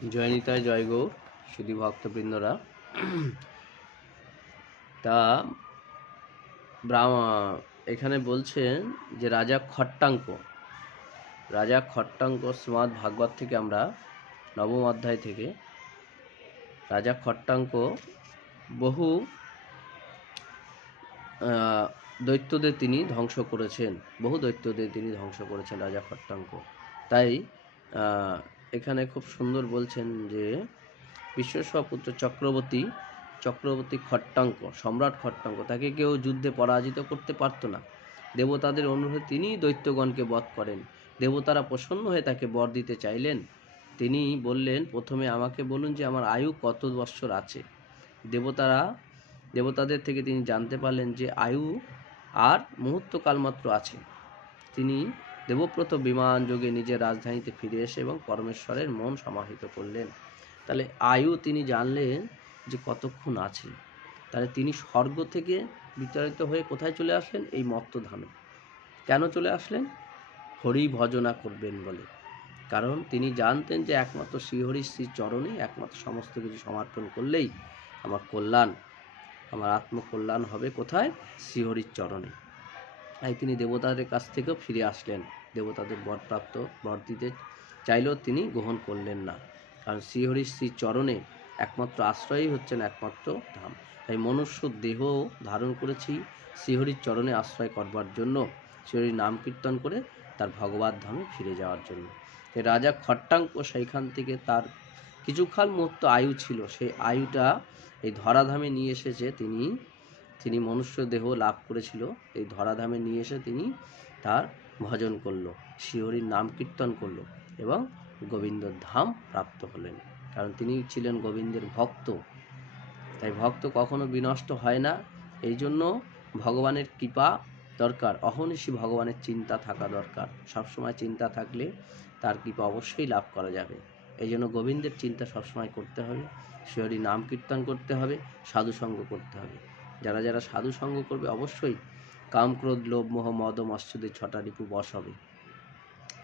জয় নিতাই, জয় গৌর সুধী ভক্তবৃন্দরা। তা এখানে বলছেন যে রাজা খট্টাঙ্ক শ্রীমদ্ ভাগবত থেকে আমরা নবম অধ্যায় থেকে রাজা খট্টাঙ্ক বহু দৈত্যদের তিনি ধ্বংস করেছেন, রাজা খট্টাঙ্ক। তাই এখানে খুব সুন্দর বলছেন যে বিশ্বস্বপুত্র চক্রবর্তী খট্টাঙ্ক, সম্রাট খট্টাঙ্ক, তাকে কেউ যুদ্ধে পরাজিত করতে পারত না। দেবতাদের অনুরোধে তিনি দৈত্যগণকে বধ করেন। দেবতারা প্রসন্ন হয়ে তাকে বর দিতে চাইলেন। তিনি বললেন, প্রথমে আমাকে বলুন যে আমার আয়ু কত বৎসর আছে। দেবতাদের থেকে তিনি জানতে পারলেন যে আয়ু আর মুহূর্তকাল মাত্র আছে। তিনি দেবব্রত বিমান যোগে নিজের রাজধানীতে ফিরে এসে এবং পরমেশ্বরের মন সমাহিত করলেন। তাহলে আয়ু তিনি জানলেন যে কতক্ষণ আছে। তাহলে তিনি স্বর্গ থেকে বিতাড়িত হয়ে কোথায় চলে আসলেন? এই মর্তধামে। কেন চলে আসলেন? হরি ভজনা করবেন বলে। কারণ তিনি জানতেন যে একমাত্র শ্রীহরি শ্রী চরণে একমাত্র সমস্ত কিছু সমর্পণ করলেই আমার কল্যাণ, আমার আত্মকল্যাণ হবে। কোথায়? শ্রীহরির চরণে। তাই তিনি দেবতাদের কাছ থেকেও ফিরে আসলেন। দেবতাদের বর দিতে চাইলেও তিনি গ্রহণ করলেন না, কারণ শ্রীহরির শ্রী চরণে একমাত্র আশ্রয়ই হচ্ছেন একমাত্র ধাম। তাই মনুষ্য দেহ ধারণ করেছি শ্রীহরির চরণে আশ্রয় করবার জন্য, শ্রীহরির নাম কীর্তন করে তার ভগবত ধামে ফিরে যাওয়ার জন্য। তাই রাজা খট্টাঙ্ক সেইখান থেকে তার কিছুকাল মুহূর্ত আয়ু ছিল, সেই আয়ুটা এই ধরাধামে নিয়ে এসেছে। তিনি মনুষ্য দেহ লাভ করেছিল, এই ধরাধামে নিয়ে এসে তিনি তার ভজন করলো, শ্রীহরির নাম কীর্তন করলো এবং গোবিন্দর ধাম প্রাপ্ত হলেন। কারণ তিনি ছিলেন গোবিন্দের ভক্ত। তাই ভক্ত কখনো বিনষ্ট হয় না। এই জন্য ভগবানের কৃপা দরকার, অহর্নিশি ভগবানের চিন্তা থাকা দরকার। সবসময় চিন্তা থাকলে তার কৃপা অবশ্যই লাভ করা যাবে। এই জন্য গোবিন্দের চিন্তা সবসময় করতে হবে, শ্রীহরি নাম কীর্তন করতে হবে, সাধুসঙ্গ করতে হবে। যারা যারা সাধুসঙ্গ করবে অবশ্যই কাম, ক্রোধ, লোভ, মোহ, মদ, মৎসদের ছটা রিপু বশ হবে।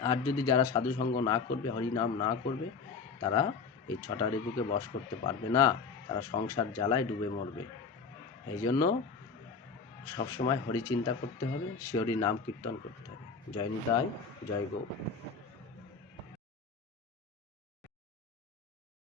আর যদি যারা সাধুসঙ্গ না করবে, হরিনাম না করবে, তারা এই ছটা রিপুকে বশ করতে পারবে না। তারা সংসার জ্বালায় ডুবে মরবে। এই জন্য সবসময় হরি চিন্তা করতে হবে, শ্রীহরি নাম কীর্তন করতে হবে। জয় নিতাই, জয় গৌর।